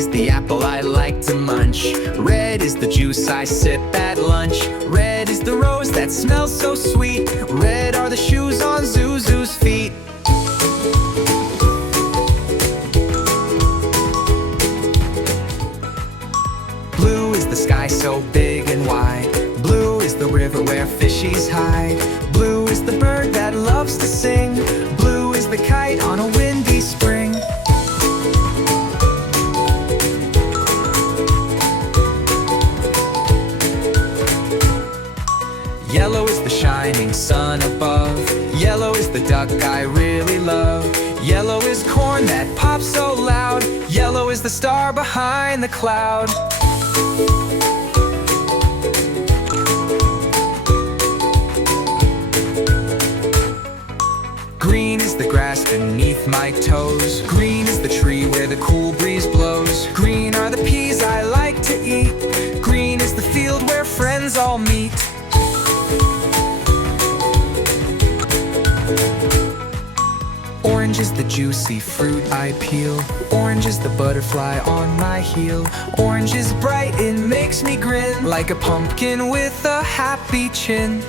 is the apple I like to munch. Red is the juice I sip at lunch. Red is the rose that smells so sweet. Red are the shoes on Zuzu's feet. Blue is the sky so big and wide. Blue is the river where fishies hide. Blue is the bird that loves to sing. Blue is the kite on a windy spring. Yellow is the shining sun above. Yellow is the duck I really love. Yellow is corn that pops so loud. Yellow is the star behind the cloud. Green is the grass beneath my toes. Green is the tree where the cool breeze blows. Green are the peas I like to eat. Green is the field where friends all meet. Orange is the juicy fruit I peel. Orange is the butterfly on my heel. Orange is bright, it makes me grin like a pumpkin with a happy chin.